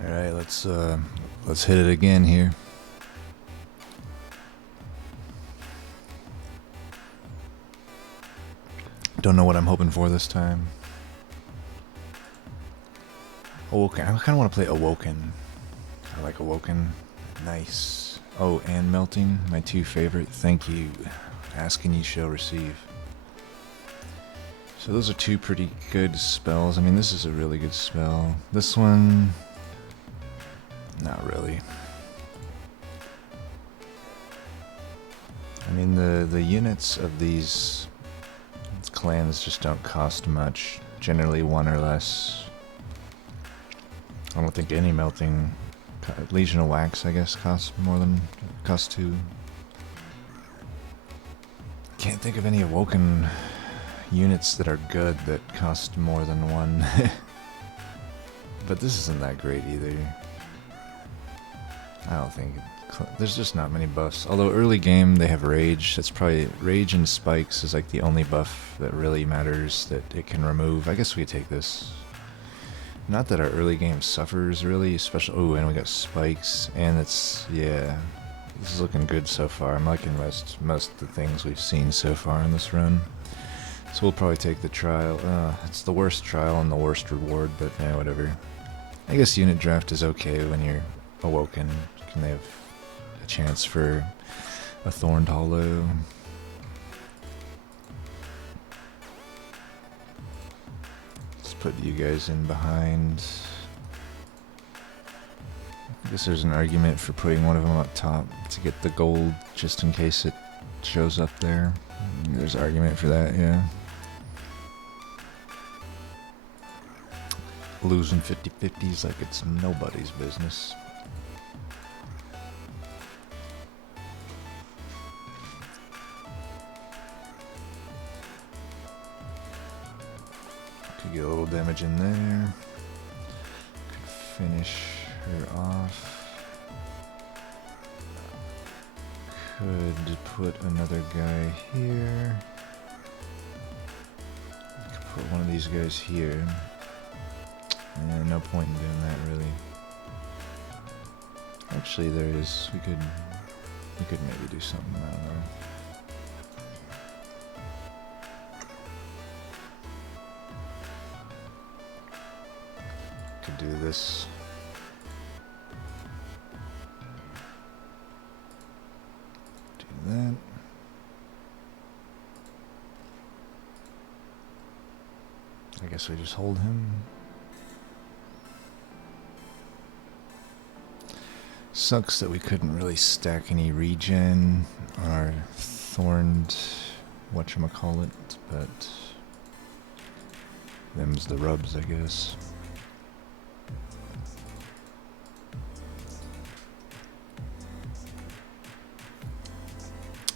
All right, let's hit it again here. Don't know what I'm hoping for this time. Awoken. I kind of want to play Awoken. I like Awoken. Nice. Oh, and Melting, my two favorite. Thank you. Ask and ye shall receive. So those are two pretty good spells. I mean, this is a really good spell. This one, not really. I mean, the units of these clans just don't cost much. Generally one or less. I don't think any melting... Legion of Wax, I guess, costs two. Can't think of any Awoken units that are good that cost more than one. But this isn't that great either. I don't think... There's just not many buffs. Although early game they have Rage. That's probably... Rage and Spikes is like the only buff that really matters that it can remove. I guess we could take this. Not that our early game suffers really, especially... Oh, and we got Spikes. And it's... Yeah. This is looking good so far. I'm liking most of the things we've seen so far in this run. So we'll probably take the trial. It's the worst trial and the worst reward, but yeah, whatever. I guess unit draft is okay when you're Awoken. You can have a chance for a Thorned Hollow. Let's put you guys in behind. I guess there's an argument for putting one of them up top to get the gold, just in case it shows up there. There's an argument for that, yeah. Losing 50-50s like it's nobody's business. Could get a little damage in there. Could finish her off. Could put another guy here. Could put one of these guys here. Yeah, no point in doing that really. Actually, there is. We could maybe do something. I don't know. Could do this. Do that. I guess we just hold him. Sucks that we couldn't really stack any regen on our thorned whatchamacallit, but them's the rubs, I guess.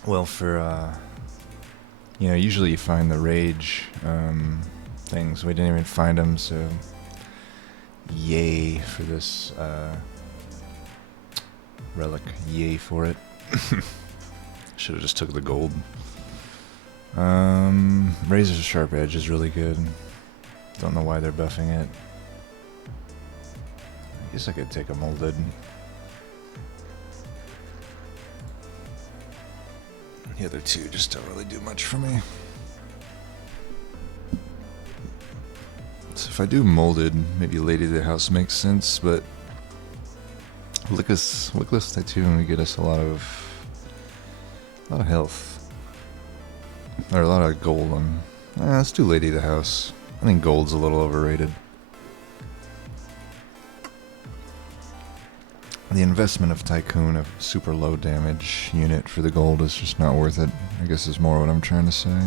Well, for, usually you find the rage things. We didn't even find them, so yay for this relic. Yay for it. Should have just took the gold. Razor's Sharp Edge is really good. Don't know why they're buffing it. I guess I could take a molded. The other two just don't really do much for me. So if I do molded, maybe Lady of the House makes sense, but Wickless Tattoo would get us a lot of health. Or a lot of gold on. Let's do Lady of the House. I think gold's a little overrated. The investment of Tycoon, a super low damage unit for the gold, is just not worth it. I guess is more what I'm trying to say.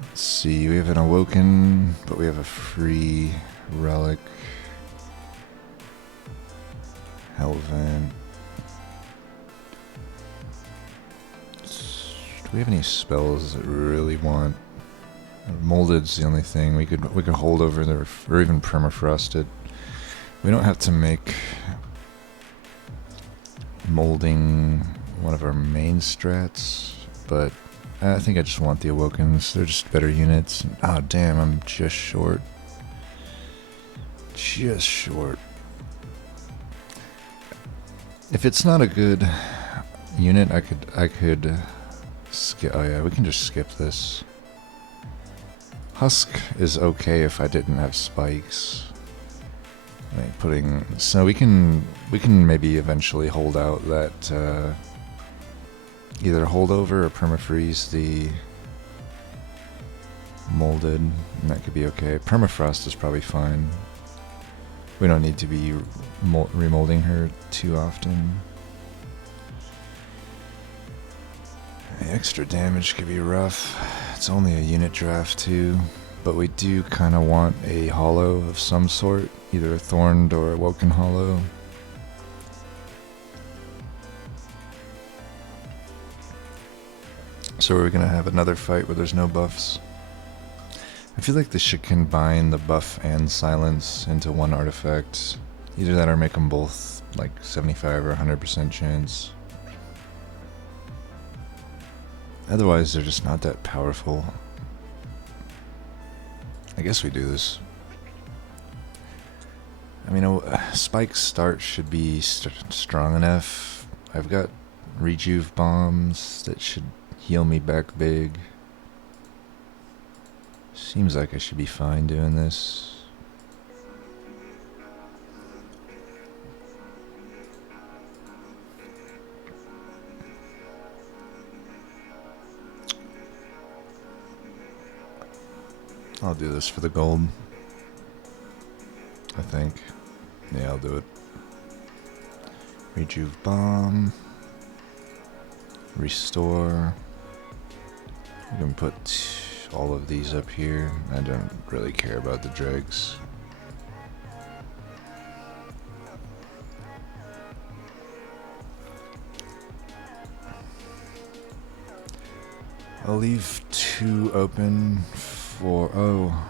Let's see, we have an Awoken, but we have a free relic. Hellvent. Do we have any spells that we really want? Molded's the only thing. We could hold over there, or even permafrost it. We don't have to make molding one of our main strats, but I think I just want the Awokens. They're just better units. Oh damn, I'm just short. just short. If it's not a good unit, I could skip. Oh yeah, we can just skip this. Husk is okay if I didn't have spikes. Like putting, so we can maybe eventually hold out that either holdover or permafreeze the molded, and that could be okay. Permafrost is probably fine. We don't need to be remolding her too often. The extra damage could be rough. It's only a unit draft too, but we do kind of want a hollow of some sort, either a thorned or a woken hollow. So we're gonna have another fight where there's no buffs. I feel like this should combine the buff and silence into one artifact. Either that or make them both like 75 or 100% chance. Otherwise, they're just not that powerful. I guess we do this. I mean, Spike's start should be strong enough. I've got rejuve bombs that should heal me back big. Seems like I should be fine doing this. I'll do this for the gold. I think. Yeah, I'll do it. Rejuve bomb. Restore. We can put all of these up here. I don't really care about the dregs. I'll leave 2 open for... oh.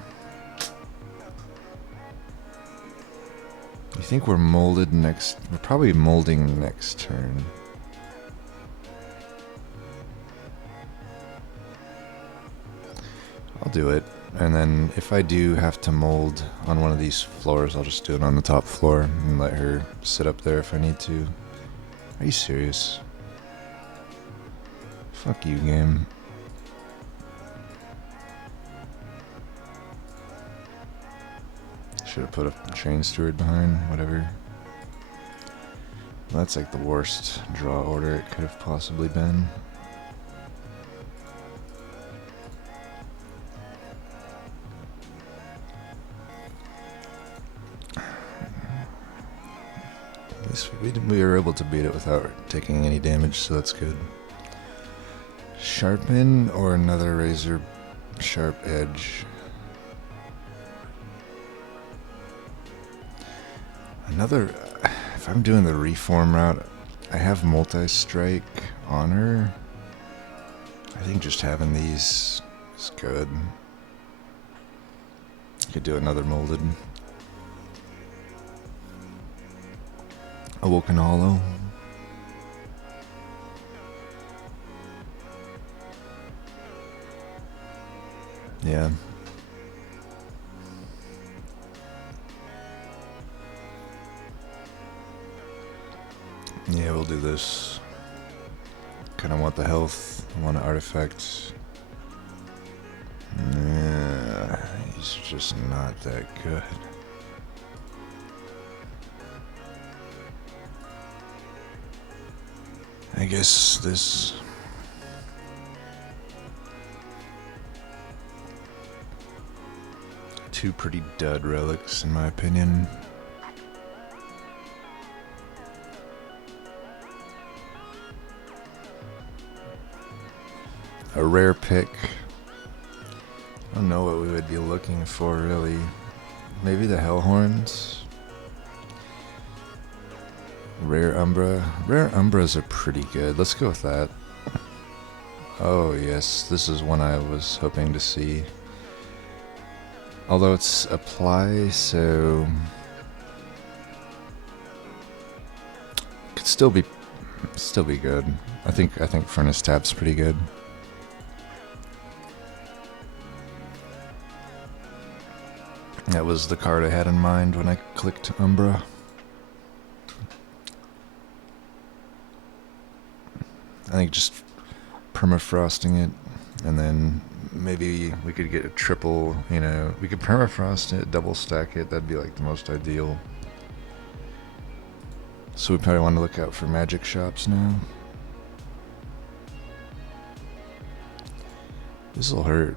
You think we're molded next... we're probably molding next turn. I'll do it, and then if I do have to mold on one of these floors, I'll just do it on the top floor and let her sit up there if I need to. Are you serious? Fuck you, game. Should have put a train steward behind, whatever. That's like the worst draw order it could have possibly been. We were able to beat it without taking any damage, so that's good. Sharpen or another razor sharp edge? Another... if I'm doing the reform route, I have multi-strike on her. I think just having these is good. Could do another molded. Awoken Hollow. Yeah. Yeah, we'll do this. Kinda want the health, I want an artifact. Yeah, he's just not that good. I guess this... two pretty dud relics, in my opinion. A rare pick. I don't know what we would be looking for, really. Maybe the Hellhorns? Rare Umbra. Rare Umbras are pretty good. Let's go with that. Oh yes, this is one I was hoping to see. Although it's apply, so... could still be good. I think Furnace Tap's pretty good. That was the card I had in mind when I clicked Umbra. I think just permafrosting it, and then maybe we could get a triple, you know, we could permafrost it, double stack it, that'd be like the most ideal. So we probably want to look out for magic shops now. This'll hurt.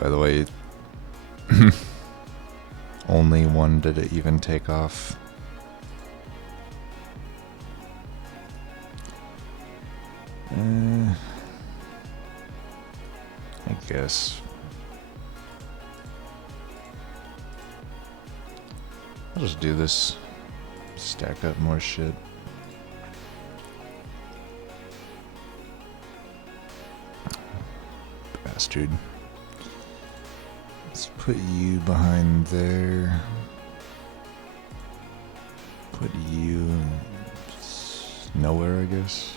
By the way, only one did it even take off. I guess. I'll just do this. Stack up more shit. Bastard. Let's put you behind there. Put you nowhere, I guess.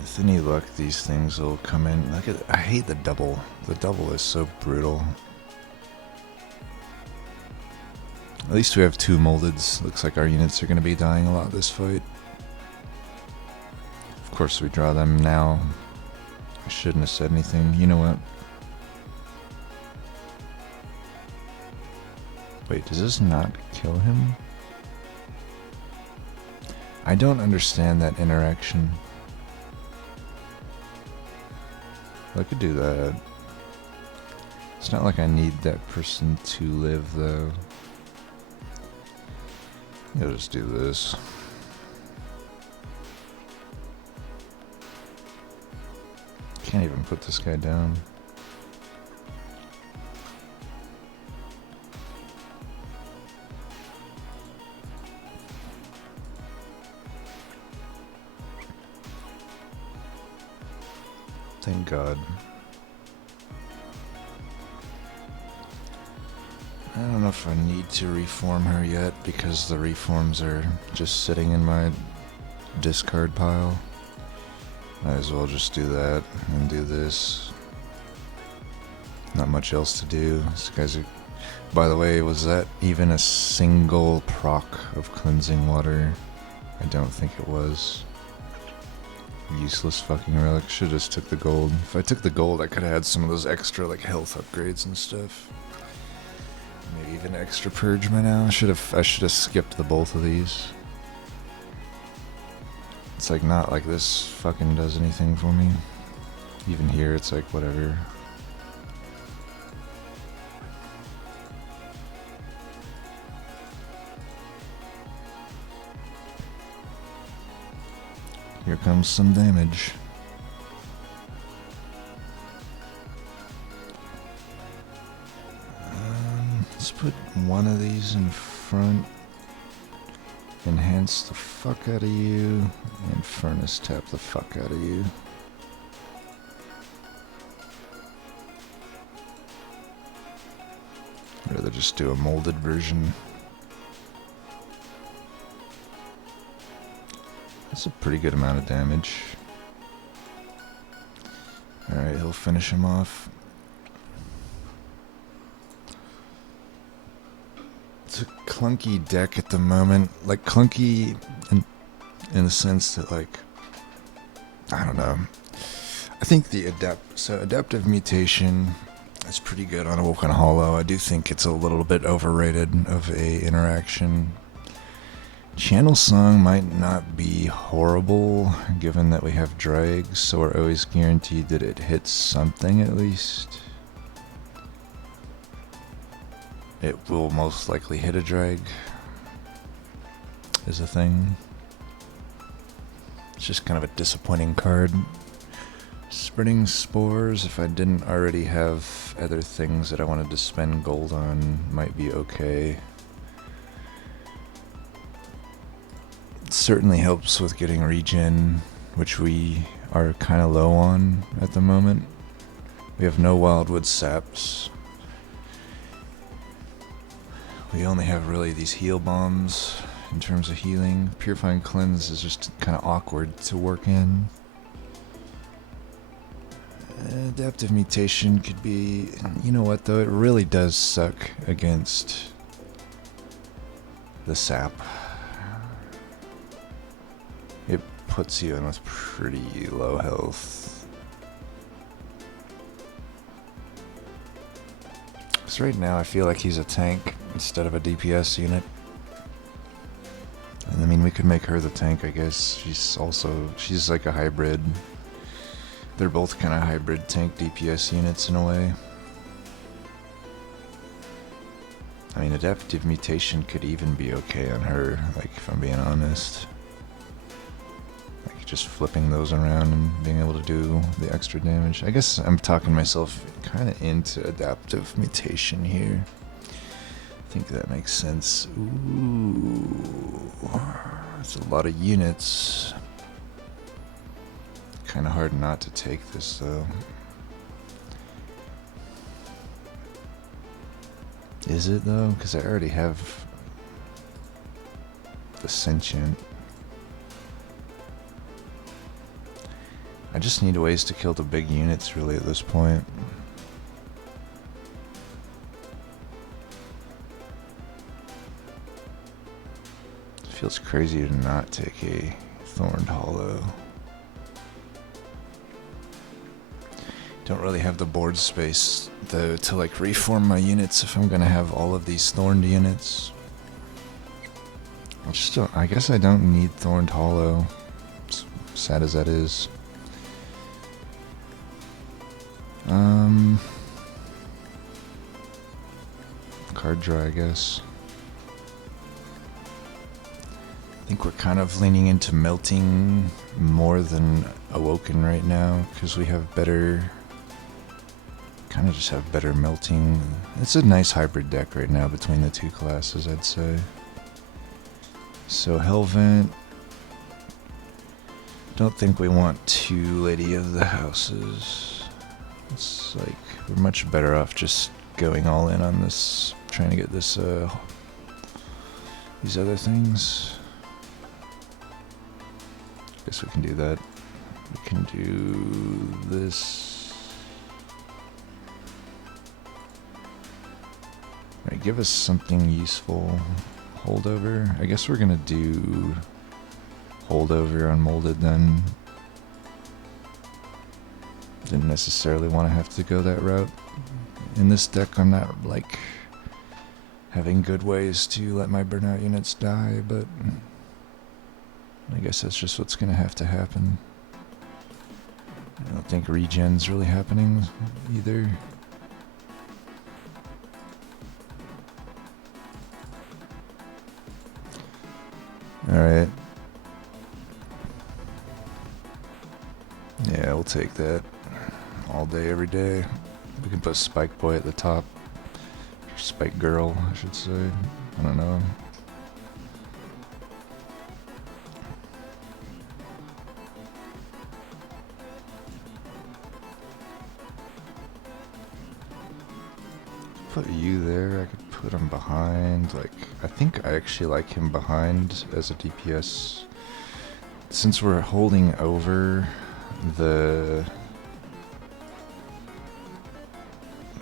With any luck, these things will come in. Look at, I hate the double. The double is so brutal. At least we have 2 moldeds. Looks like our units are going to be dying a lot this fight. Of course we draw them now. I shouldn't have said anything. You know what? Wait, does this not kill him? I don't understand that interaction. I could do that. It's not like I need that person to live, though. I'll just do this. Can't even put this guy down. Thank God. I don't know if I need to reform her yet because the reforms are just sitting in my discard pile. Might as well just do that and do this. Not much else to do. These guys are... By the way, was that even a single proc of cleansing water? I don't think it was. Useless fucking relic. Should've just took the gold. If I took the gold, I could've had some of those extra like health upgrades and stuff. Maybe even extra purge by now. I should have skipped the both of these. It's like not like this fucking does anything for me. Even here, it's like whatever. Here comes some damage. Let's put one of these in front. Enhance the fuck out of you. And furnace tap the fuck out of you. I'd rather just do a molded version. That's a pretty good amount of damage. Alright, he'll finish him off. It's a clunky deck at the moment. Like, clunky in the sense that, like, I don't know. I think the adaptive mutation is pretty good on Awoken Hollow. I do think it's a little bit overrated of a interaction. Channel Song might not be horrible, given that we have drags, so we're always guaranteed that it hits something at least. It will most likely hit a drag, is a thing. It's just kind of a disappointing card. Spreading Spores, if I didn't already have other things that I wanted to spend gold on, might be okay. It certainly helps with getting regen, which we are kind of low on at the moment. We have no Wildwood Saps. We only have really these heal bombs, in terms of healing. Purifying Cleanse is just kind of awkward to work in. Adaptive Mutation could be... You know what, though? It really does suck against the sap. It puts you in with pretty low health. So right now I feel like he's a tank instead of a DPS unit. And I mean, we could make her the tank, I guess. She's like a hybrid. They're both kind of hybrid tank DPS units in a way. I mean, Adaptive Mutation could even be okay on her, like, if I'm being honest. Like, just flipping those around and being able to do the extra damage. I guess I'm talking myself kind of into Adaptive Mutation here. I think that makes sense. Ooh, that's a lot of units. Kind of hard not to take this, though. Is it, though? Because I already have the Sentient. I just need ways to kill the big units, really, at this point. It feels crazy to not take a Thorned Hollow. Don't really have the board space, though, to like reform my units if I'm gonna have all of these Thorned units. I guess I don't need Thorned Hollow, as sad as that is. Card draw, I guess. I think we're kind of leaning into melting more than Awoken right now, because we have better... kind of just have better melting. It's a nice hybrid deck right now between the two classes, I'd say. So Hellvent. Don't think we want two Lady of the Houses. It's like we're much better off just going all in on this, trying to get this these other things. Guess we can do that. We can do this. Right, give us something useful. Holdover. I guess we're gonna do Holdover on Molded then. Didn't necessarily want to have to go that route. In this deck, I'm not like having good ways to let my burnout units die, but I guess that's just what's gonna have to happen. I don't think regen's really happening either. Alright. Yeah, we'll take that. All day, every day. We can put Spike Boy at the top. Or Spike Girl, I should say. I don't know. Put you there. I could put him behind. Like, I think I actually like him behind as a DPS. Since we're holding over the...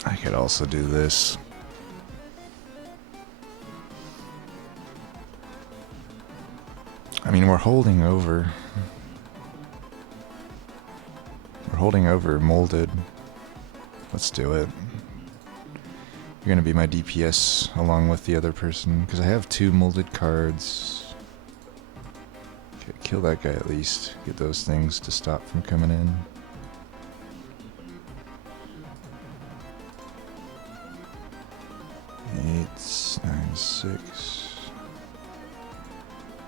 I could also do this. I mean, we're holding over. We're holding over Molded. Let's do it. You're gonna be my DPS along with the other person, because I have 2 Molded cards. Okay, kill that guy at least. Get those things to stop from coming in. Eight, 9, 6.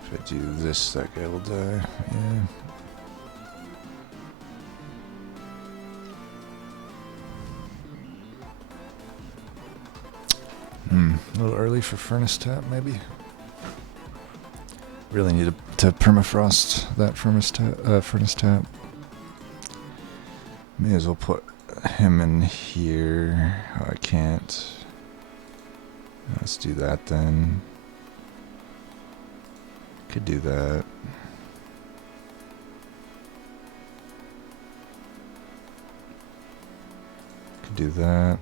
If I do this, that guy will die. Yeah. A little early for Furnace Tap, maybe. Really need to permafrost that Furnace Tap. May as well put him in here. Oh, I can't. Let's do that then. Could do that. Could do that.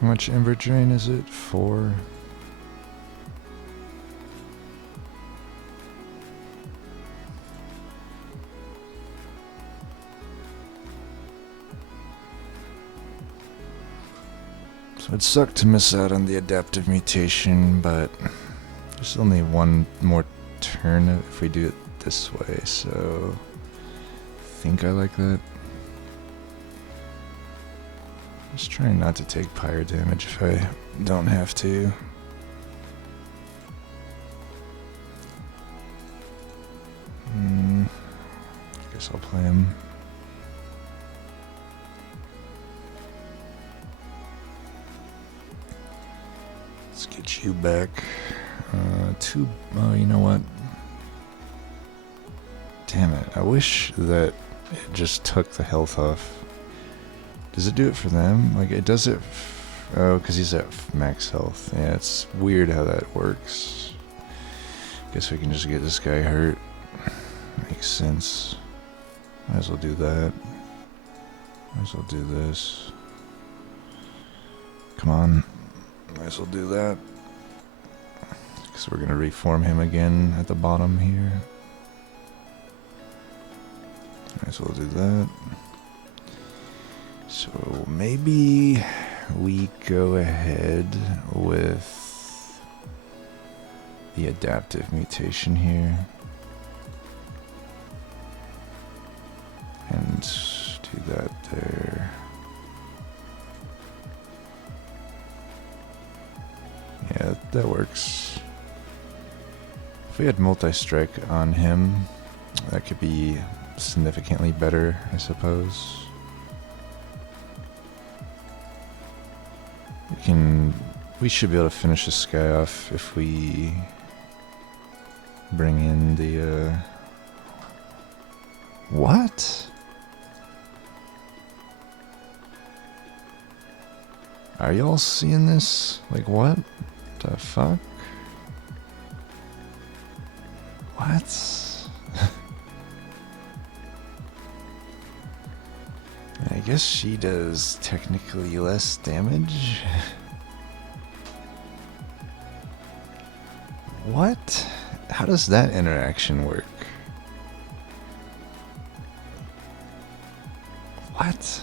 How much Ember Drain is it? 4? So it'd suck to miss out on the adaptive mutation, but there's only one more turn if we do it this way, so I think I like that. Just trying not to take pyre damage if I don't have to. I guess I'll play him. Let's get you back. Oh, you know what? Damn it. I wish that it just took the health off. Does it do it for them? Like, it does it... Oh, because he's at max health. Yeah, it's weird how that works. Guess we can just get this guy hurt. Makes sense. Might as well do that. Might as well do this. Come on. Might as well do that. Because we're going to reform him again at the bottom here. Might as well do that. So maybe we go ahead with the adaptive mutation here. And do that there. Yeah, that works. If we had multi-strike on him, that could be significantly better, I suppose. We should be able to finish this guy off if we bring in the, What? Are y'all seeing this? Like, what the fuck? What? I guess she does technically less damage. What? How does that interaction work? What?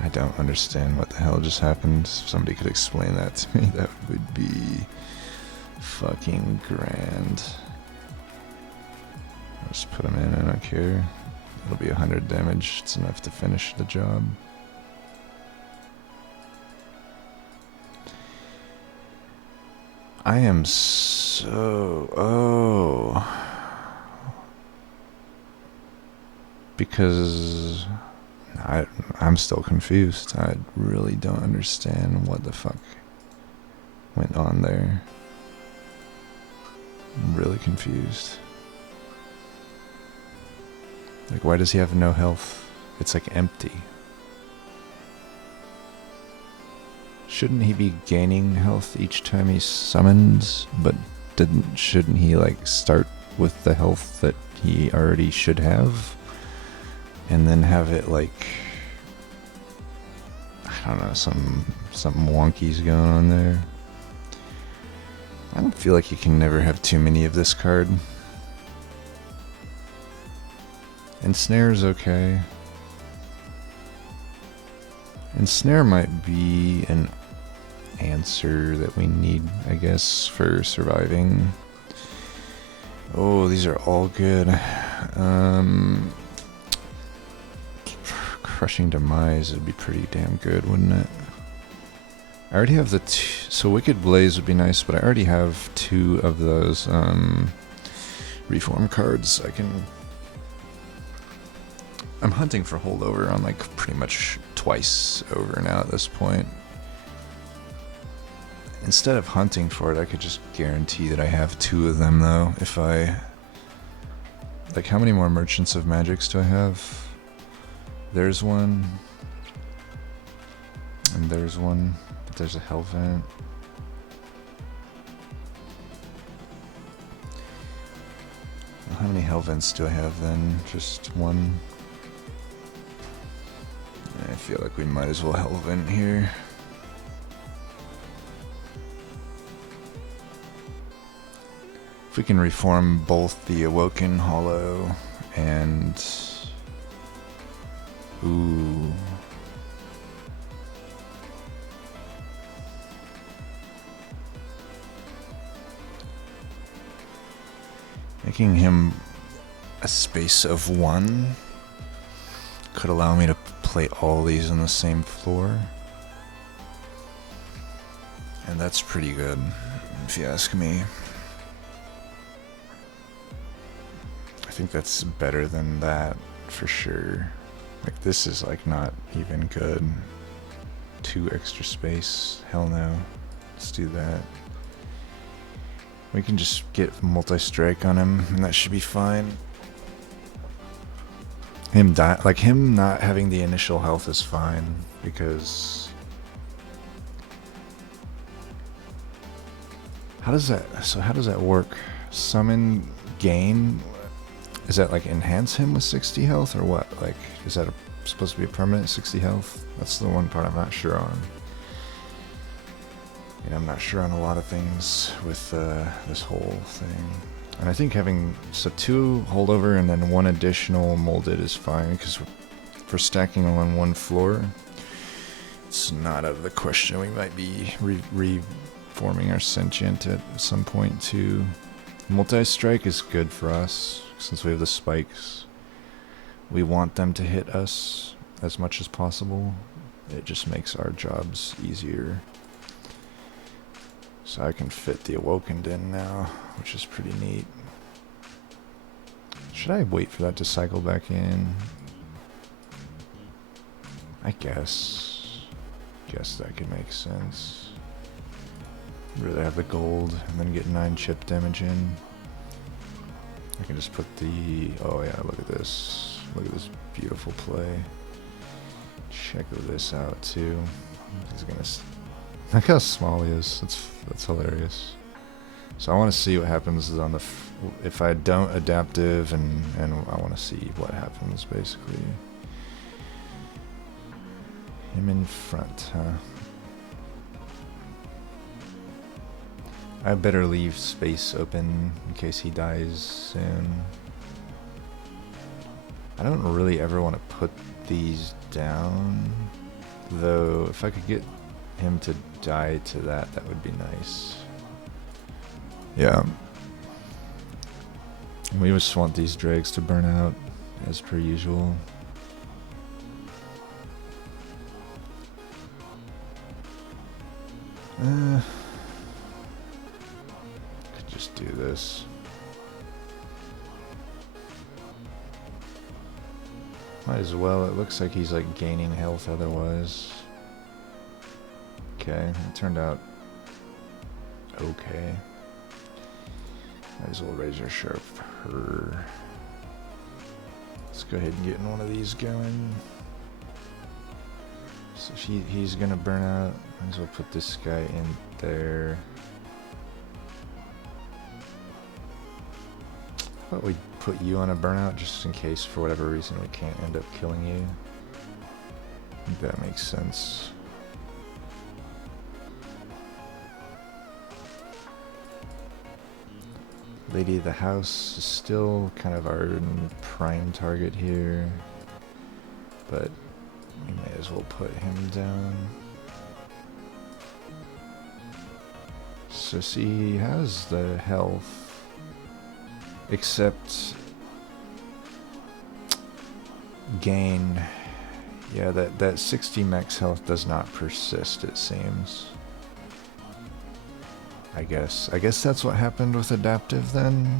I don't understand what the hell just happened. If somebody could explain that to me, that would be fucking grand. I'll just put him in, I don't care. It'll be 100 damage. It's enough to finish the job. I am so... Oh. Because I'm still confused. I really don't understand what the fuck went on there. I'm really confused. Like, why does he have no health? It's like empty. Shouldn't he be gaining health each time he summons? But shouldn't he like start with the health that he already should have? And then have it like, I don't know, something wonky's going on there. I don't feel like you can never have too many of this card. Ensnare's okay. Ensnare might be an answer that we need, I guess, for surviving. Oh, these are all good. Crushing Demise would be pretty damn good, wouldn't it? I already have the so Wicked Blaze would be nice, but I already have 2 of those reform cards. I'm hunting for holdover on like pretty much twice over now at this point. Instead of hunting for it, I could just guarantee that I have 2 of them though, if I Like, how many more Merchants of Magics do I have? There's one. And there's one. But there's a Hell Vent. How many Hell Vents do I have then? Just one. I feel like we might as well Hell Vent here. If we can reform both the Awoken Hollow and... Ooh. Making him a space of 1 could allow me to play all these on the same floor. And that's pretty good, if you ask me. I think that's better than that, for sure. Like, this is, like, not even good. 2 extra space? Hell no. Let's do that. We can just get multi-strike on him, and that should be fine. Him not having the initial health is fine, because... How does that work? Summon, gain... Is that like enhance him with 60 health, or what? Like, is that supposed to be a permanent 60 health? That's the one part I'm not sure on. And I'm not sure on a lot of things with this whole thing. And I think having 2 holdover and then 1 additional molded is fine, because for stacking on 1 floor, it's not out of the question. We might be reforming our sentient at some point too. Multi-strike is good for us since we have the spikes. We want them to hit us as much as possible. It just makes our jobs easier. So I can fit the Awoken in now, which is pretty neat. Should I wait for that to cycle back in? I guess that could make sense. Really have the gold and then get 9 chip damage in. I can just put the... Oh yeah, look at this. Look at this beautiful play. Check this out too. He's gonna... Look how small he is. That's hilarious. So I want to see what happens on the... if I don't adaptive, and I want to see what happens basically. Him in front, huh? I better leave space open in case he dies soon. I don't really ever want to put these down, though if I could get him to die to that, that would be nice. Yeah. We just want these dregs to burn out, as per usual. Could just do this. Might as well. It looks like he's like gaining health otherwise. Okay, it turned out okay. Might as well razor sharp her. Let's go ahead and get one of these going. So he's gonna burn out. Might as well put this guy in there. But we put you on a burnout just in case for whatever reason we can't end up killing you. I think that makes sense. Lady of the House is still kind of our prime target here, but we may as well put him down. So see, he has the health, except gain. Yeah, that 60 max health does not persist, it seems. I guess that's what happened with adaptive then.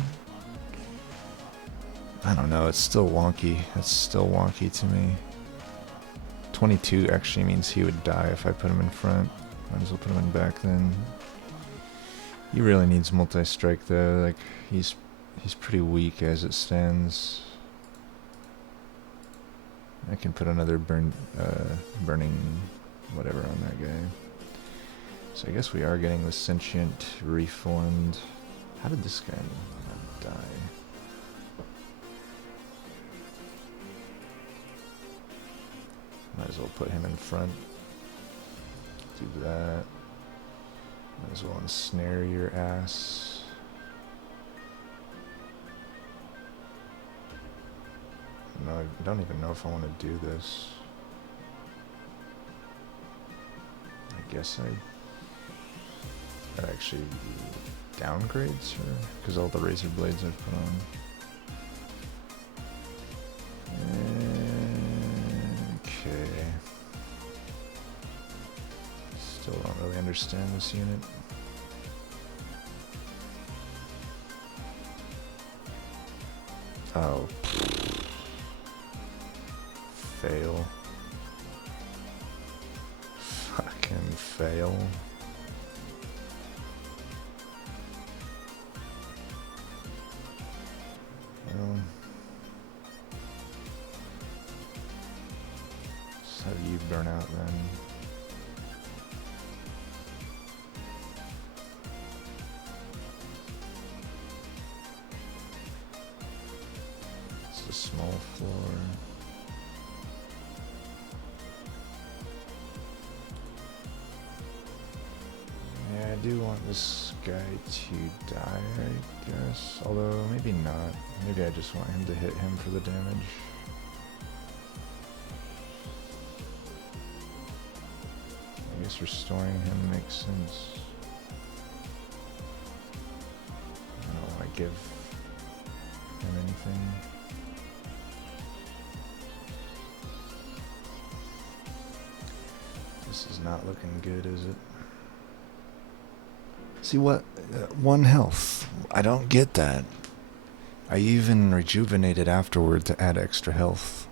I don't know, it's still wonky. It's still wonky to me. 22 actually means he would die if I put him in front. Might as well put him in back then. He really needs multi-strike though. Like, he's He's pretty weak as it stands. I can put another burning whatever on that guy. So I guess we are getting the sentient reformed. How did this guy not die? Might as well put him in front. Do that. Might as well ensnare your ass. No, I don't even know if I want to do this. I guess that actually downgrades her because all the razor blades I've put on. Okay. Still don't really understand this unit. Oh. Fail. Fucking fail. Well, just have you burn out then. It's a small floor. Yeah, I do want this guy to die, I guess. Although, maybe not. Maybe I just want him to hit him for the damage. I guess restoring him makes sense. I don't want to give him anything. This is not looking good, is it? See what? 1 health. I don't get that. I even rejuvenated afterward to add extra health.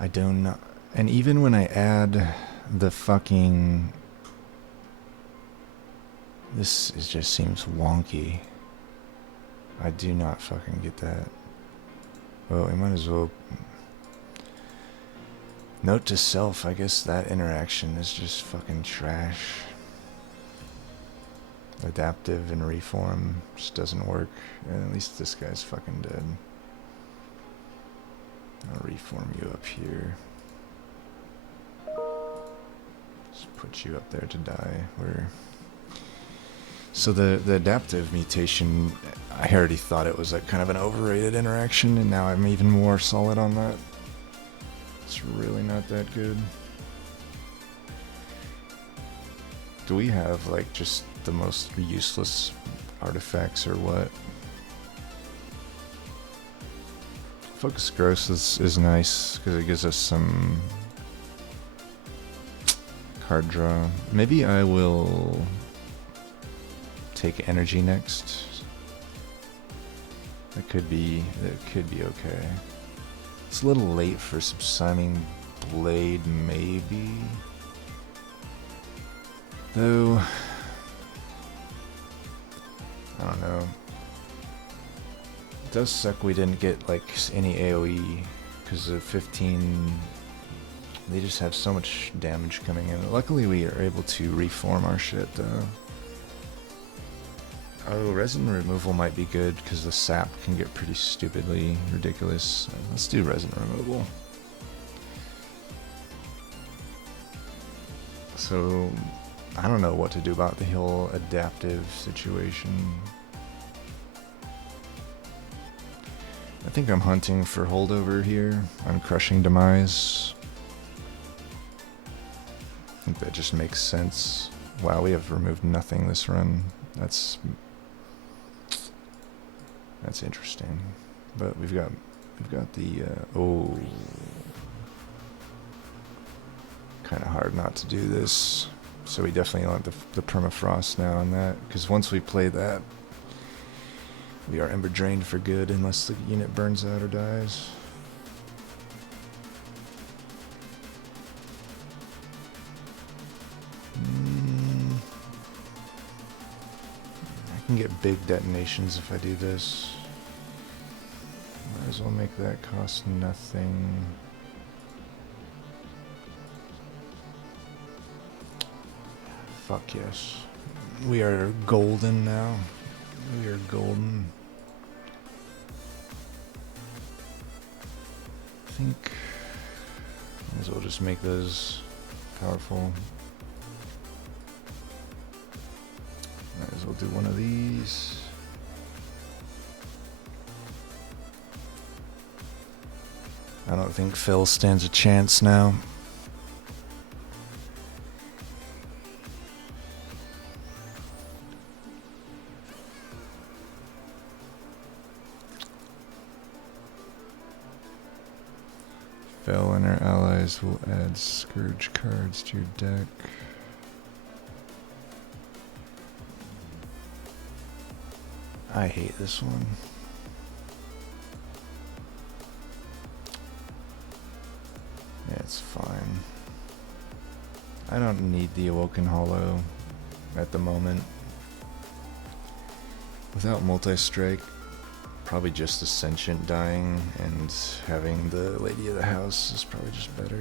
I do not. And even when I add the fucking... This just seems wonky. I do not fucking get that. Well, we might as well... Note to self, I guess that interaction is just fucking trash. Adaptive and reform just doesn't work. And at least this guy's fucking dead. I'll reform you up here. Just put you up there to die. So the adaptive mutation, I already thought it was like kind of an overrated interaction, and now I'm even more solid on that. It's really not that good. Do we have like just the most useless artifacts or what? Focus Gross is nice because it gives us some card draw. Maybe I will take energy next. That could be okay. It's a little late for Subsiming Blade, maybe. Though, I don't know. It does suck we didn't get like any AoE because of 15. They just have so much damage coming in. Luckily, we are able to reform our shit though. Oh, resin removal might be good because the sap can get pretty stupidly ridiculous. Let's do resin removal. So, I don't know what to do about the whole adaptive situation. I think I'm hunting for holdover here. I'm crushing demise. I think that just makes sense. Wow, we have removed nothing this run. That's interesting, but we've got the oh, kind of hard not to do this. So we definitely want the permafrost now on that, because once we play that, we are ember drained for good unless the unit burns out or dies. I can get big detonations if I do this. Might as well make that cost nothing. Fuck yes. We are golden now. We are golden. I think might as well just make those powerful. Might as well do one of these. I don't think Phil stands a chance now. Phil and our allies will add Scourge cards to your deck. I hate this one. Yeah, it's fine. I don't need the Awoken Hollow at the moment. Without multi-strike, probably just the Sentient dying and having the Lady of the House is probably just better.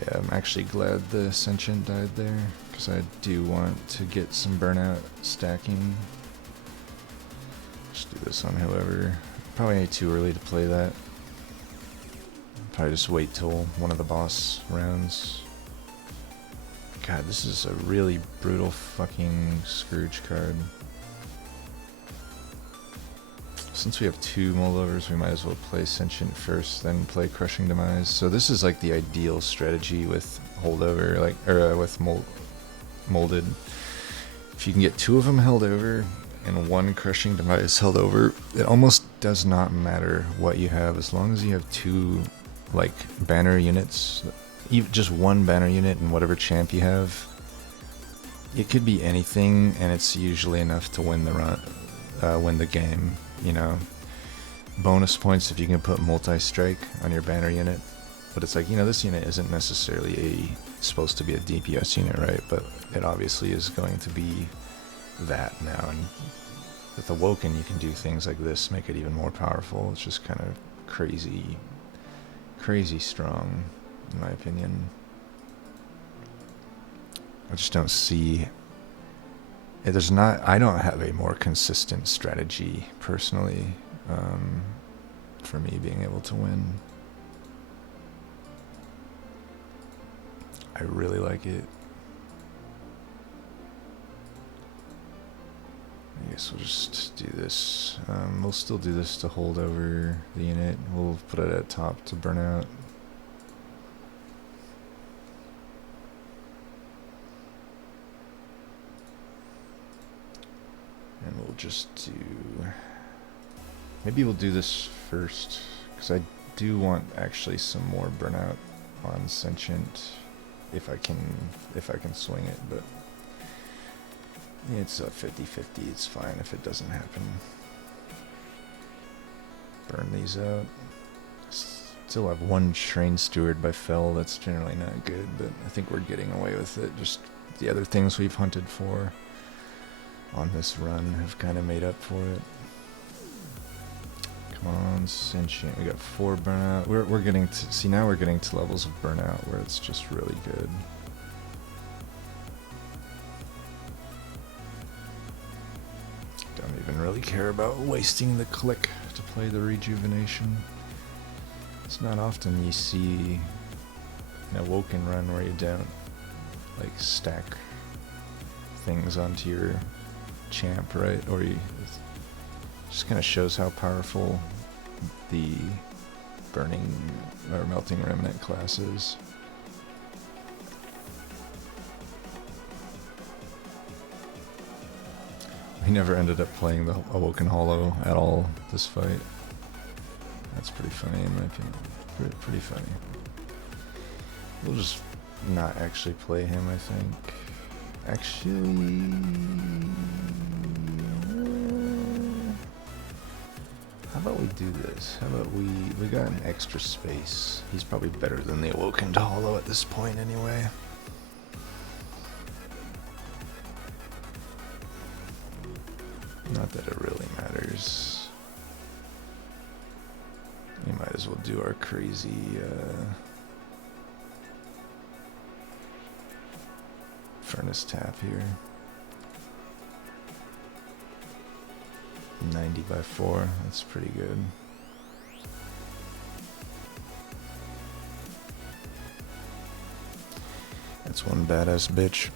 Yeah, I'm actually glad the Sentient died there, because I do want to get some burnout stacking. Just do this on whoever. Probably too early to play that. Probably just wait till one of the boss rounds. God, this is a really brutal fucking Scourge card. Since we have two Moldovers, we might as well play Sentient first, then play Crushing Demise. So this is like the ideal strategy with holdover, like, or with molded. If you can get two of them held over and one Crushing Demise held over, it almost does not matter what you have as long as you have two, like, banner units. Even just one banner unit and whatever champ you have. It could be anything, and it's usually enough to win the run, win the game. You know, bonus points if you can put multi-strike on your banner unit. But it's like, you know, this unit isn't necessarily supposed to be a DPS unit, right? But it obviously is going to be that now. And with Awoken, you can do things like this, make it even more powerful. It's just kind of crazy strong, in my opinion. I just don't see... I don't have a more consistent strategy, personally, for me being able to win. I really like it. I guess we'll just do this. We'll still do this to hold over the unit. We'll put it at top to burn out. And we'll just do... Maybe we'll do this first, because I do want actually some more burnout on Sentient, if I can swing it, but it's a 50-50, it's fine if it doesn't happen. Burn these out. Still have one Train Steward by Fell, that's generally not good, but I think we're getting away with it. Just the other things we've hunted for on this run have kind of made up for it. Come on, Sentient. We got 4 burnout. We're getting to... See, now we're getting to levels of burnout where it's just really good. Don't even really care about wasting the click to play the Rejuvenation. It's not often you see an Awoken run where you don't, like, stack things onto your champ, right? Or you just kind of shows how powerful the Burning or Melting Remnant class is. We never ended up playing the Awoken Hollow at all this fight. That's pretty funny in my opinion. Pretty funny. We'll just not actually play him, I think. Actually... How about we do this? How about we got an extra space. He's probably better than the Awoken Hollow at this point anyway. Not that it really matters. We might as well do our crazy furnace tap here. 90 by 4, that's pretty good. That's one badass bitch.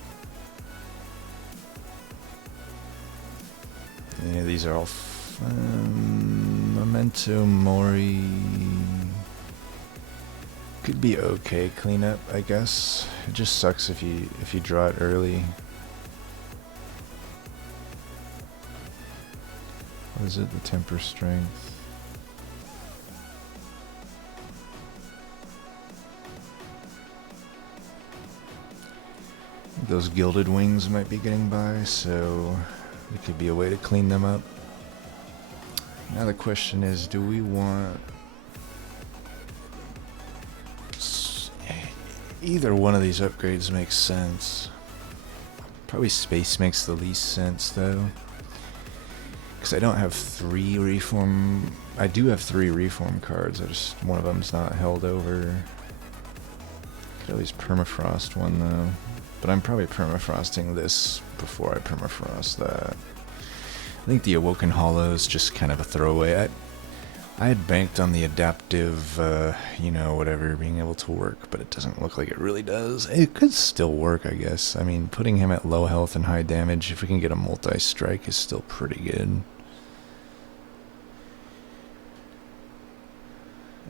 Yeah, these are all Memento Mori. Could be okay cleanup, I guess. It just sucks if you draw it early. What is it? The temper strength. Those gilded wings might be getting by, so it could be a way to clean them up. Now the question is, do we want... Either one of these upgrades makes sense. Probably space makes the least sense, though. Because I don't have 3 reform... I do have 3 reform cards, I just... one of them's not held over. Could always permafrost one, though. But I'm probably permafrosting this before I permafrost that. I think the Awoken Hollow is just kind of a throwaway. I had banked on the adaptive, you know, whatever, being able to work, but it doesn't look like it really does. It could still work, I guess. I mean, putting him at low health and high damage, if we can get a multi-strike, is still pretty good.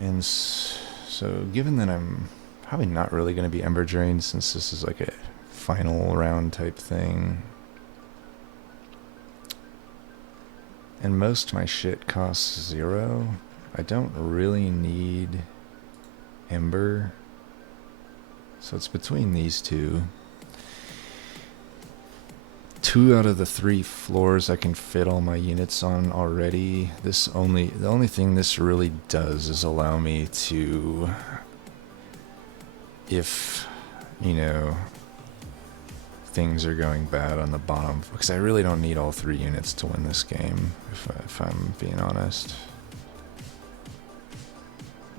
And so, given that I'm probably not really going to be Ember Drained, since this is like a final round type thing, and most of my shit costs 0, I don't really need Ember, so it's between these two. 2 out of the 3 floors I can fit all my units on already. The only thing this really does is allow me to, if, you know, things are going bad on the bottom, because I really don't need all 3 units to win this game, if I'm being honest.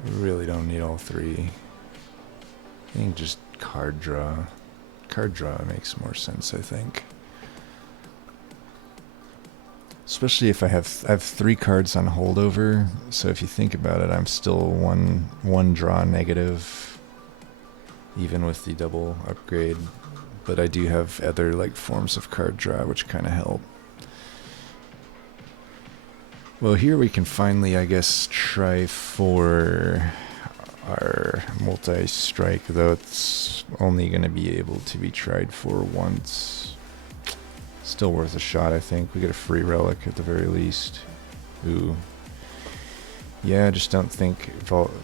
I really don't need all 3. I think just card draw. Card draw makes more sense, I think. Especially if I have 3 cards on holdover, so if you think about it, I'm still one draw negative, even with the double upgrade. But I do have other like forms of card draw which kind of help. Well, here we can finally, I guess, try for our multi-strike, though it's only going to be able to be tried for once. Still worth a shot, I think. We get a free relic at the very least. Ooh. Yeah, I just don't think...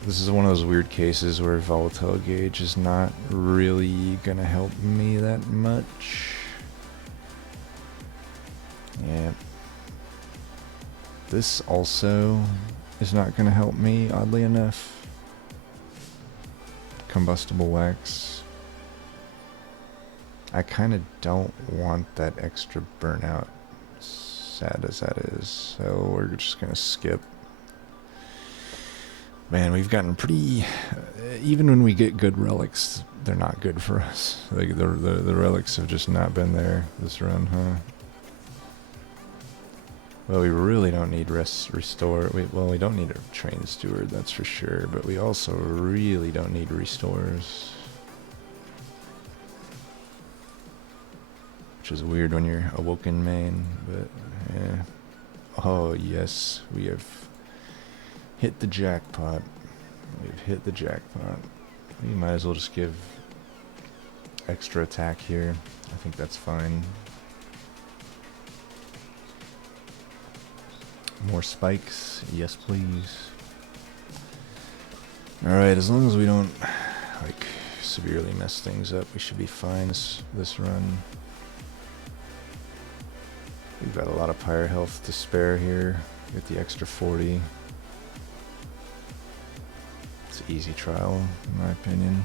This is one of those weird cases where Volatile Gauge is not really going to help me that much. Yeah. This also is not going to help me, oddly enough. Combustible Wax. I kind of don't want that extra burnout, sad as that is, so we're just going to skip. Man, we've gotten pretty... even when we get good relics, they're not good for us. Like, the relics have just not been there this run, huh? Well, we really don't need restore. Well, we don't need a Train Steward, that's for sure, but we also really don't need restores. Which is weird when you're Awoken main, but yeah. Oh, yes, we have... hit the jackpot. We've hit the jackpot. We might as well just give extra attack here. I think that's fine. More spikes. Yes, please. Alright, as long as we don't, like, severely mess things up, we should be fine this run. We've got a lot of pyre health to spare here. Get the extra 40. Easy trial, in my opinion.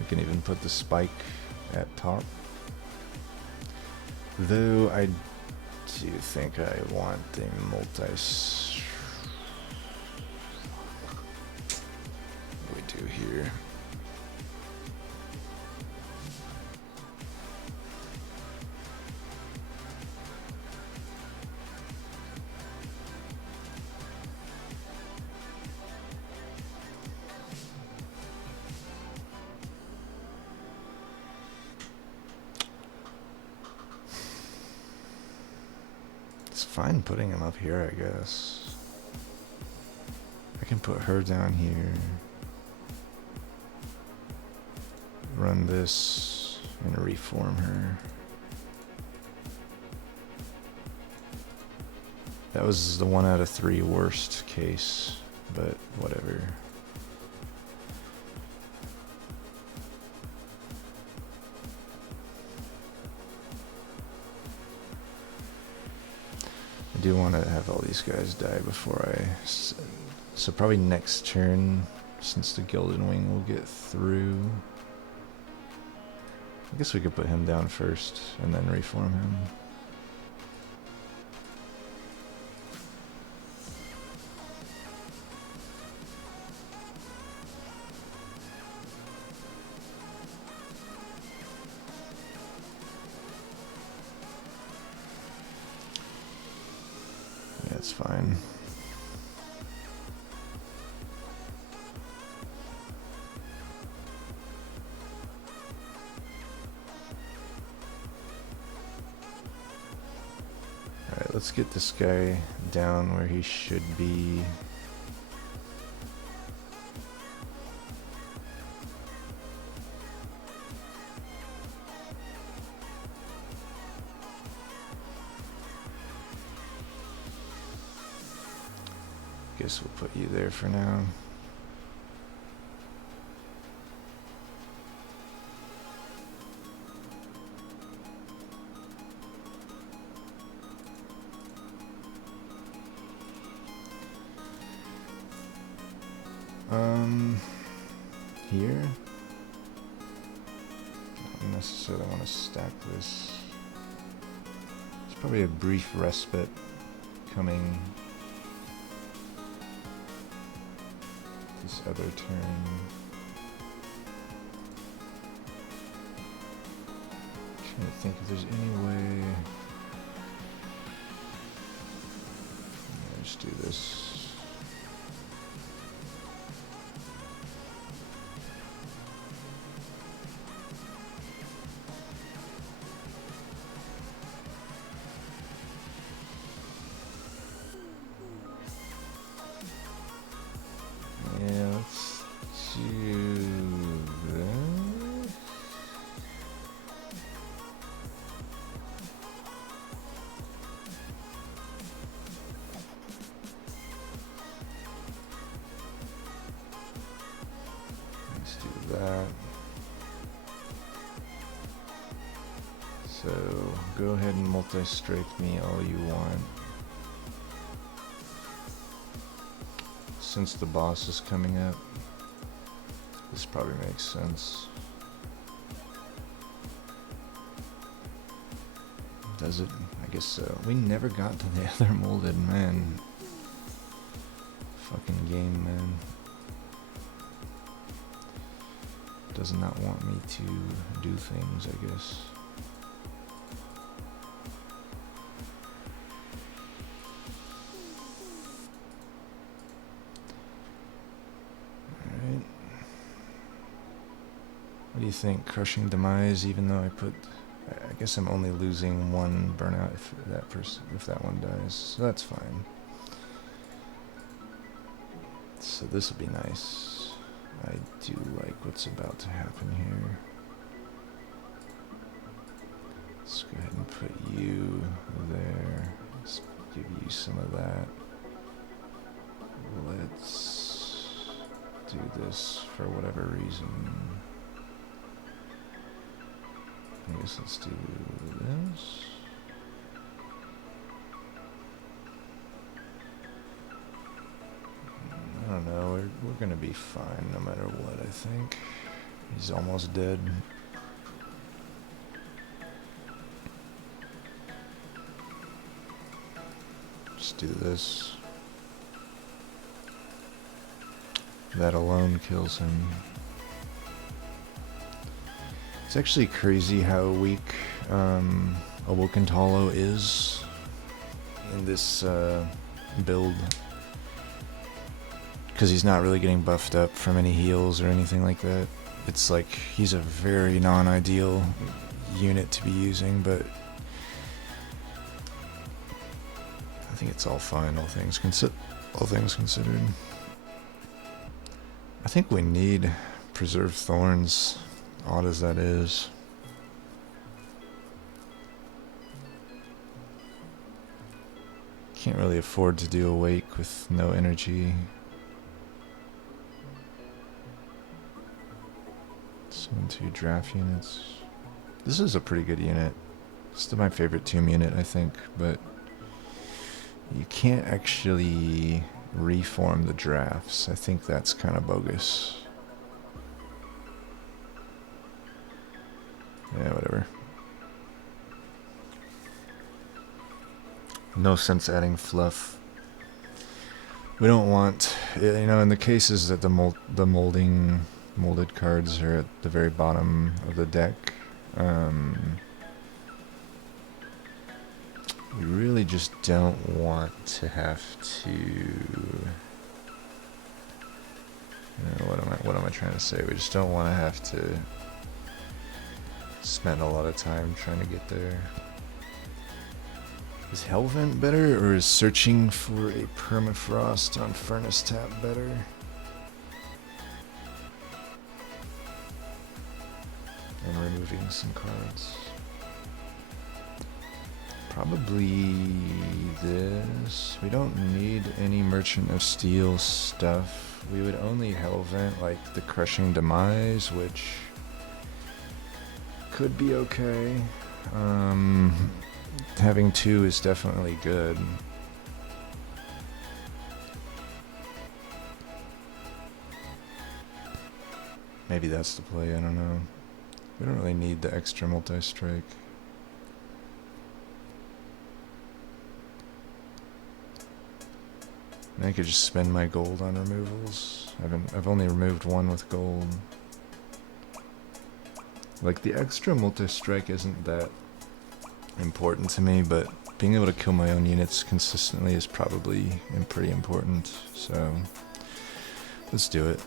We can even put the spike at top. Though I Do you think I want a multi... What do we do here? It's fine putting him up here, I guess. I can put her down here. Run this and reform her. That was the 1 out of 3 worst case, but whatever. I do want to have all these guys die before I... So probably next turn, since the Gilded Wing will get through. I guess we could put him down first and then reform him. Yeah, it's fine. Alright, let's get this guy down where he should be. Guess we'll put you there for now. Here? I don't necessarily want to stack this. There's probably a brief respite coming this other turn. Trying to think if there's any way. Let's do this. Yeah, let's do that. Let's do that. So go ahead and multi-strike me all you want. Since the boss is coming up, this probably makes sense. Does it? I guess so. We never got to the other molded, man. Fucking game, man. Does not want me to do things, I guess. What do you think? Crushing Demise, even though I put... I guess I'm only losing 1 burnout if that one dies. So that's fine. So this will be nice. I do like what's about to happen here. Let's go ahead and put you there. Let's give you some of that. Let's do this for whatever reason. I guess let's do this. I don't know, we're gonna be fine no matter what, I think. He's almost dead. Just do this. That alone kills him. It's actually crazy how weak Awoken Hollow is in this build. Because he's not really getting buffed up from any heals or anything like that. It's like he's a very non-ideal unit to be using, but I think it's all fine, all things considered. I think we need Preserved Thorns, odd as that is. Can't really afford to do Awake with no energy. 7-2 draft units. This is a pretty good unit. It's my favorite tomb unit, I think, but you can't actually reform the drafts. I think that's kind of bogus. Yeah, whatever. No sense adding fluff. We don't want, you know, in the cases that the molded cards are at the very bottom of the deck. We really just don't want to have to. What am I trying to say? We just don't want to have to spend a lot of time trying to get there. Is Hellvent better, or is searching for a permafrost on Furnace Tap better? And removing some cards. Probably this. We don't need any Merchant of Steel stuff. We would only Hellvent like the Crushing Demise, which could be okay. Having 2 is definitely good. Maybe that's the play, I don't know. We don't really need the extra multi-strike. I could just spend my gold on removals. I've only removed 1 with gold. Like, the extra multi-strike isn't that important to me, but being able to kill my own units consistently is probably pretty important. So let's do it.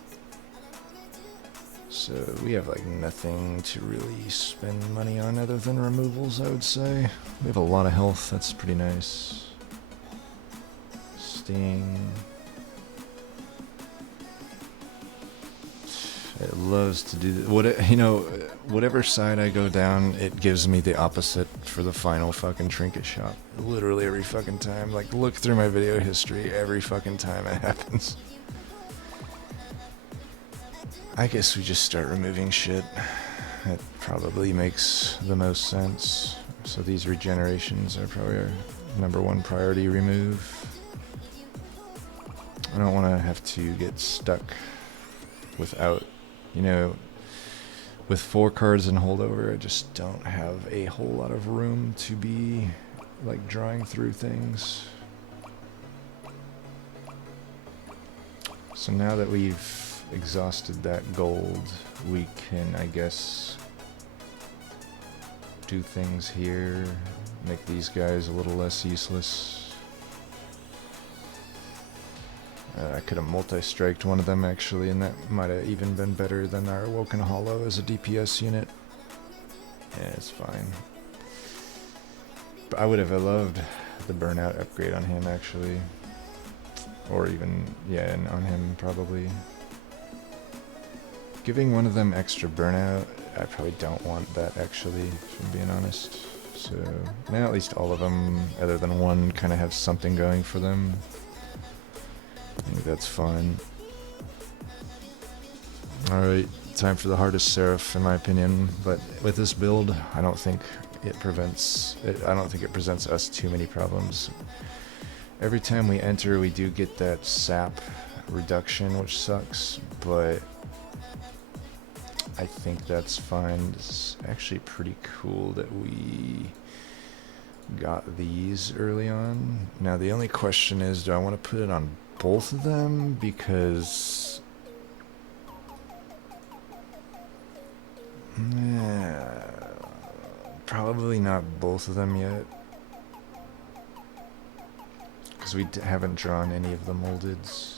So we have like nothing to really spend money on other than removals, I would say. We have a lot of health, that's pretty nice. Sting. It loves to do that. You know, whatever side I go down, it gives me the opposite for the final fucking trinket shop. Literally every fucking time. Like, look through my video history every fucking time it happens. I guess we just start removing shit. That probably makes the most sense. So these regenerations are probably our #1 priority remove. I don't want to have to get stuck without, you know, with 4 cards in holdover, I just don't have a whole lot of room to be like drawing through things. So now that we've exhausted that gold, we can, I guess, do things here, make these guys a little less useless. I could have multi-striked one of them actually, and that might have even been better than our Awoken Hollow as a DPS unit. Yeah, it's fine. But I would have loved the burnout upgrade on him actually. Or even, yeah, on him probably. Giving one of them extra burnout, I probably don't want that actually, if I'm being honest. So, now at least all of them, other than one, kind of have something going for them. I think that's fine. Alright, time for the hardest Seraph in my opinion, but with this build, I don't think it presents us too many problems. Every time we enter, we do get that sap reduction, which sucks, but I think that's fine. It's actually pretty cool that we got these early on. Now the only question is, do I want to put it on both of them? Because probably not both of them yet, because we haven't drawn any of the moldeds.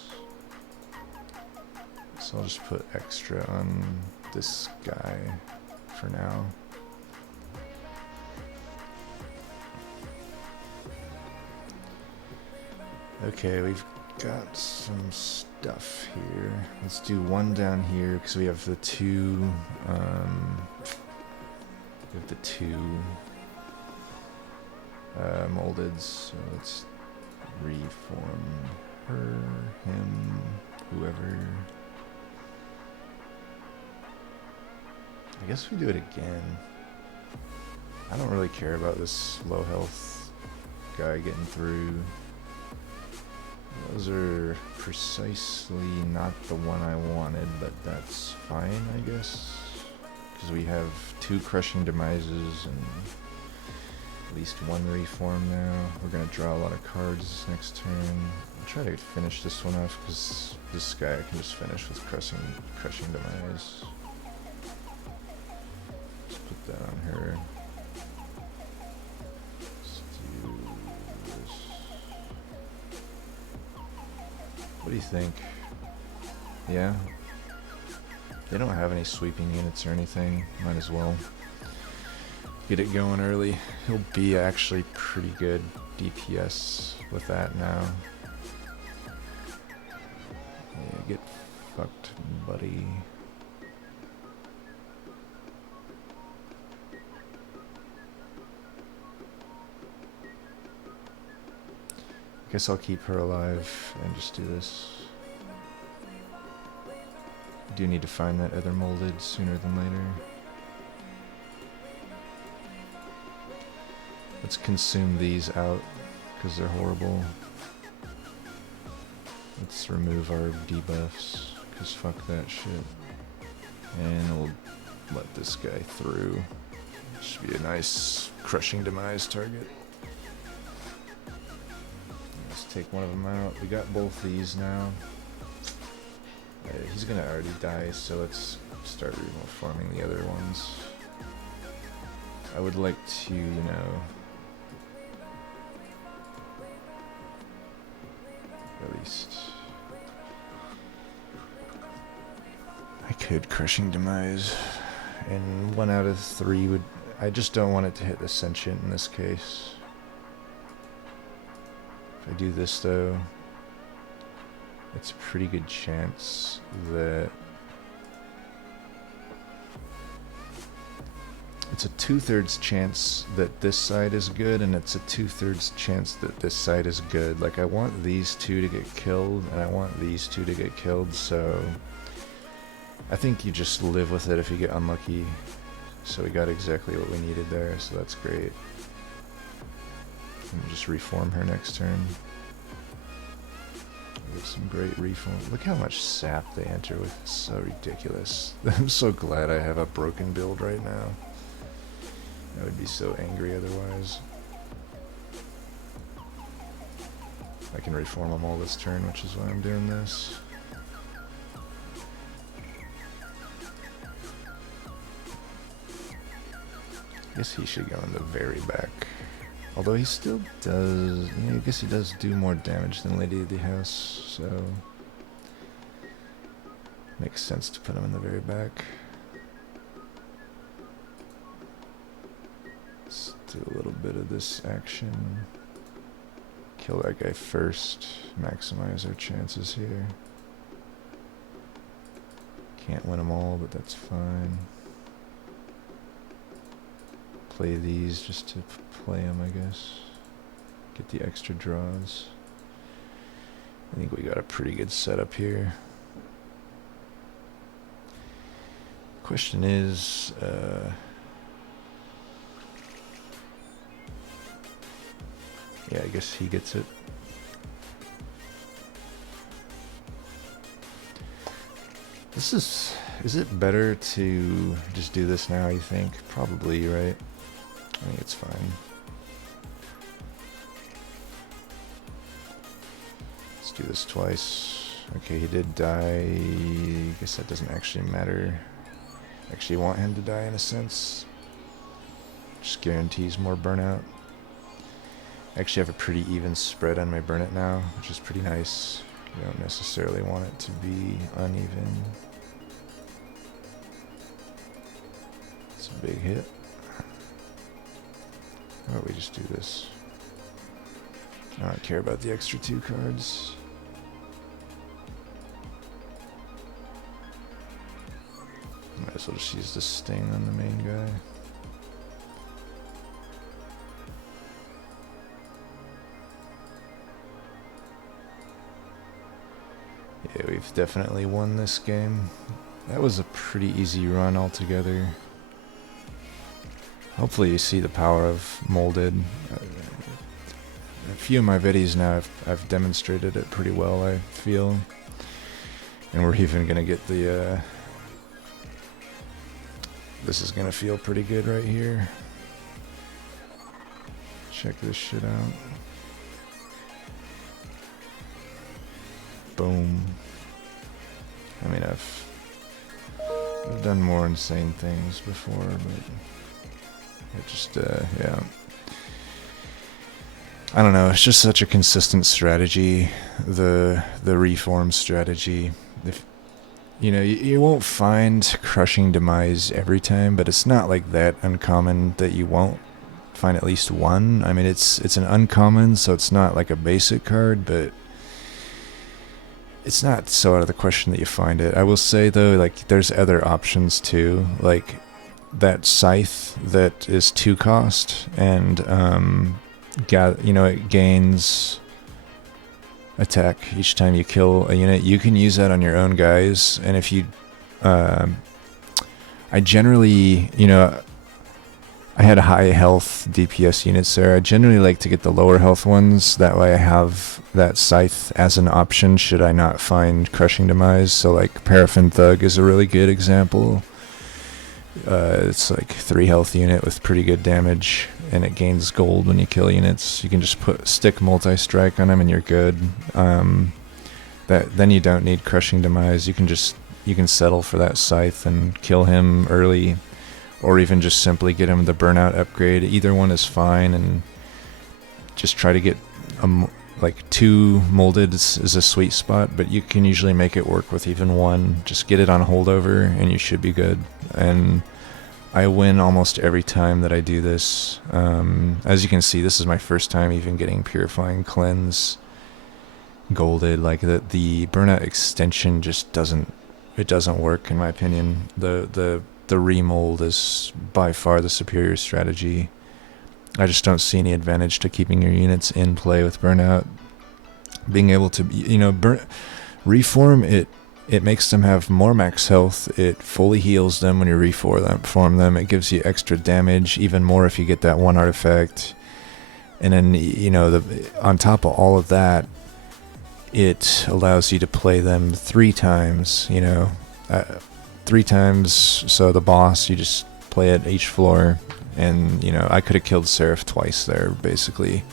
So I'll just put extra on this guy for now. Okay, we've got some stuff here. Let's do one down here because we have the two. We have the two moldeds. So let's reform her, him, whoever. I guess we do it again. I don't really care about this low health guy getting through. Those are precisely not the one I wanted, but that's fine, I guess. Because we have 2 crushing demises and at least 1 reform now. We're going to draw a lot of cards next turn. I'll try to finish this one off because this guy I can just finish with crushing demise. Let's put that on her. What do you think? Yeah? They don't have any sweeping units or anything. Might as well get it going early. He'll be actually pretty good DPS with that now. Yeah, get fucked, buddy. Guess I'll keep her alive and just do this. I do need to find that other molded sooner than later. Let's consume these out because they're horrible. Let's remove our debuffs because fuck that shit. And we'll let this guy through. Should be a nice crushing demise target. Take one of them out. We got both these now. He's gonna already die, so let's start reforming the other ones. I would like to, you know, at least I could crushing demise, and 1 out of 3 would. I just don't want it to hit the sentient in this case. If I do this though, it's a pretty good chance that it's a 2/3 chance that this side is good, and it's a 2/3 chance that this side is good. Like, I want these 2 to get killed, and I want these 2 to get killed, so I think you just live with it if you get unlucky. So we got exactly what we needed there, so that's great. And just reform her next turn. With some great reform. Look how much sap they enter with. It's so ridiculous. I'm so glad I have a broken build right now. I would be so angry otherwise. I can reform them all this turn, which is why I'm doing this. I guess he should go in the very back. Although he still does, yeah, I guess he does do more damage than Lady of the House, so makes sense to put him in the very back. Let's do a little bit of this action. Kill that guy first, maximize our chances here. Can't win them all, but that's fine. Play these just to play them, I guess. Get the extra draws. I think we got a pretty good setup here. Question is, yeah, I guess he gets it. This is it better to just do this now, you think? Probably, right? I think it's fine. Let's do this twice. Okay, he did die. I guess that doesn't actually matter. Actually want him to die in a sense. Just guarantees more burnout. I actually have a pretty even spread on my burnout now, which is pretty nice. You don't necessarily want it to be uneven. It's a big hit. How about we just do this? I don't care about the extra 2 cards. Might as well just use the sting on the main guy. Yeah, we've definitely won this game. That was a pretty easy run altogether. Hopefully you see the power of molded. A few of my videos now I've demonstrated it pretty well, I feel. And we're even gonna get the this is gonna feel pretty good right here. Check this shit out. Boom. I mean, I've done more insane things before, but it just, yeah. I don't know, it's just such a consistent strategy, the reform strategy. If you know, you won't find Crushing Demise every time, but it's not like that uncommon that you won't find at least one. I mean, it's an uncommon, so it's not like a basic card, but it's not so out of the question that you find it. I will say though, like, there's other options too, like that Scythe that is 2 cost, and you know, it gains attack each time you kill a unit. You can use that on your own guys, and if you I generally, you know, I had high health DPS units there. I generally like to get the lower health ones, that way I have that Scythe as an option should I not find Crushing Demise. So like Paraffin Thug is a really good example. It's like 3 health unit with pretty good damage, and it gains gold when you kill units. You can just stick multi-strike on him and you're good. Then you don't need Crushing Demise. You can settle for that Scythe and kill him early, or even just simply get him the burnout upgrade. Either one is fine, and just try to get like 2 molded is a sweet spot, but you can usually make it work with even 1. Just get it on holdover and you should be good. And I win almost every time that I do this. As you can see, this is my first time even getting Purifying Cleanse golded. Like the burnout extension just doesn't work in my opinion. The remold is by far the superior strategy. I just don't see any advantage to keeping your units in play with burnout. Being able to, you know, reform, it makes them have more max health. It fully heals them when you reform them. It gives you extra damage, even more if you get that 1 artifact. And then, you know, on top of all of that, it allows you to play them 3 times, you know. 3 times, so the boss, you just play it each floor. And, you know, I could have killed Seraph twice there, basically.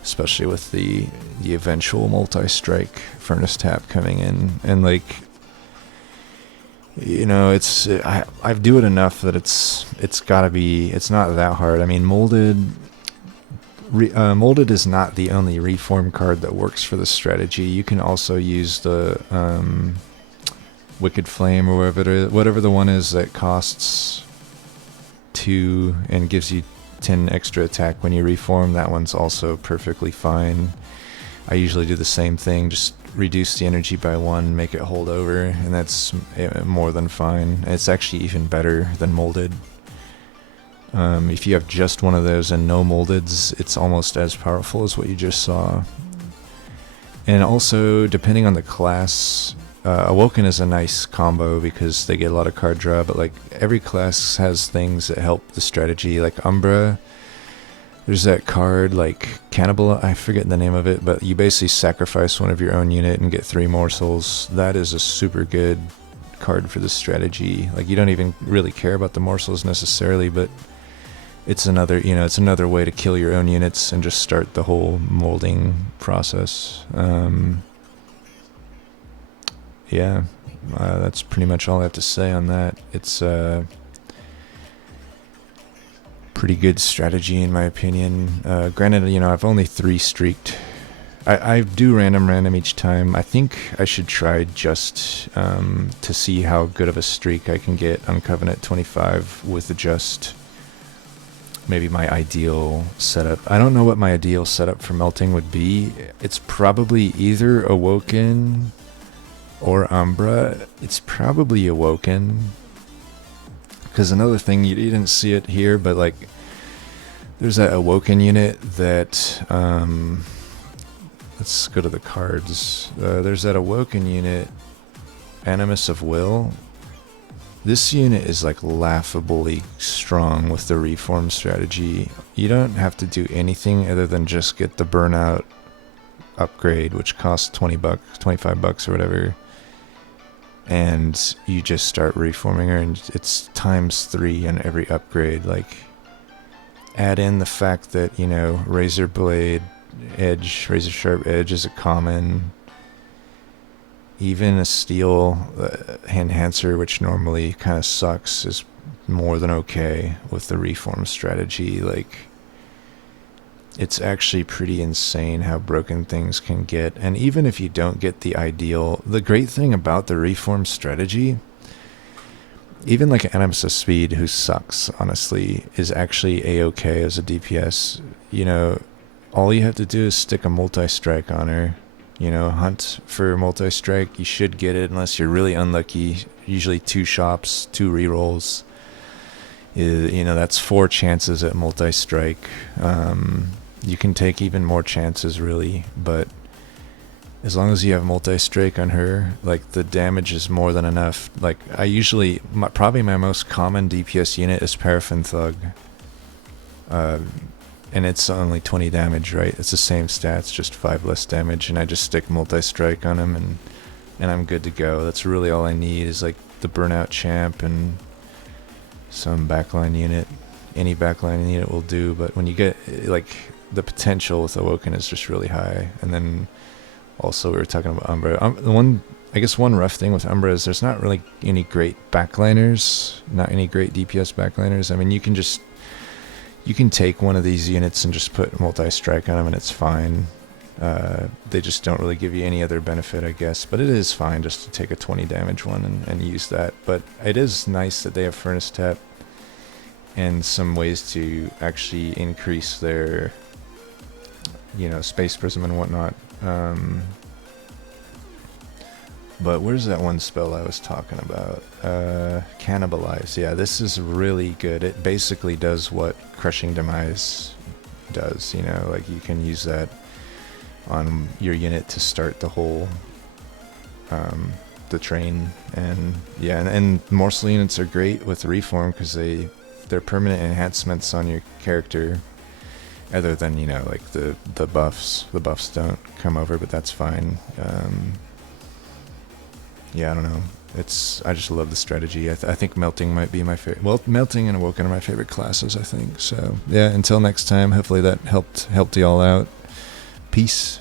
Especially with the eventual multi-strike Furnace Tap coming in. And, like, you know, I do it enough that it's gotta be, it's not that hard. I mean, Molded is not the only reform card that works for this strategy. You can also use the Wicked Flame, or whatever the one is that costs 2 and gives you 10 extra attack when you reform. That one's also perfectly fine. I usually do the same thing, just reduce the energy by 1, make it hold over, and that's more than fine. It's actually even better than molded. If you have just one of those and no moldeds, it's almost as powerful as what you just saw. And also, depending on the class, Awoken is a nice combo because they get a lot of card draw, but like every class has things that help the strategy. Like Umbra, there's that card like Cannibal, I forget the name of it, but you basically sacrifice one of your own unit and get 3 morsels. That is a super good card for this strategy. Like, you don't even really care about the morsels necessarily, but it's another, you know, it's another way to kill your own units and just start the whole molding process. yeah, that's pretty much all I have to say on that. It's pretty good strategy in my opinion. Granted, I've only 3 streaked. I do random each time. I think I should try just to see how good of a streak I can get on Covenant 25 with just maybe my ideal setup. I don't know what my ideal setup for melting would be. It's probably either Awoken or Umbra. It's probably Awoken. Because another thing, you didn't see it here, but like, there's that Awoken unit that, let's go to the cards. There's that Awoken unit, Animus of Will. This unit is like laughably strong with the reform strategy. You don't have to do anything other than just get the burnout upgrade, which costs $20, $25 or whatever. And you just start reforming her, and it's ×3 on every upgrade. Like, add in the fact that, Razor Blade Edge, Razor Sharp Edge is a common. Even a Steel Enhancer, which normally kind of sucks, is more than okay with the reform strategy. Like, it's actually pretty insane how broken things can get. And even if you don't get the ideal, the great thing about the reform strategy, even like Animus of Speed, who sucks, honestly, is actually A-okay as a DPS. All you have to do is stick a multi-strike on her. Hunt for multi-strike. You should get it unless you're really unlucky. Usually 2 shops, 2 rerolls. That's 4 chances at multi-strike. You can take even more chances, really, but as long as you have multi-strike on her, like, the damage is more than enough. Like, I usually, probably my most common DPS unit is Paraffin Thug. And it's only 20 damage, right? It's the same stats, just 5 less damage, and I just stick multi-strike on him, and I'm good to go. That's really all I need, is like the burnout champ and some backline unit. Any backline unit will do, but when you get, like, the potential with Awoken is just really high. And then also we were talking about Umbra. One rough thing with Umbra is there's not really any great backliners, not any great DPS backliners. I mean, you can take one of these units and just put multi-strike on them and it's fine. They just don't really give you any other benefit, I guess. But it is fine just to take a 20 damage one and use that. But it is nice that they have Furnace Tap and some ways to actually increase their, Space Prism and whatnot. But where's that one spell I was talking about? Cannibalize. Yeah, this is really good. It basically does what Crushing Demise does, like you can use that on your unit to start the whole, the train. And yeah, and Morsel units are great with Reform because they're permanent enhancements on your character. Other than, like the buffs. The buffs don't come over, but that's fine. Yeah, I don't know. I just love the strategy. I think Melting might be my favorite. Well, Melting and Awoken are my favorite classes, I think. So, yeah, until next time, hopefully that helped y'all out. Peace.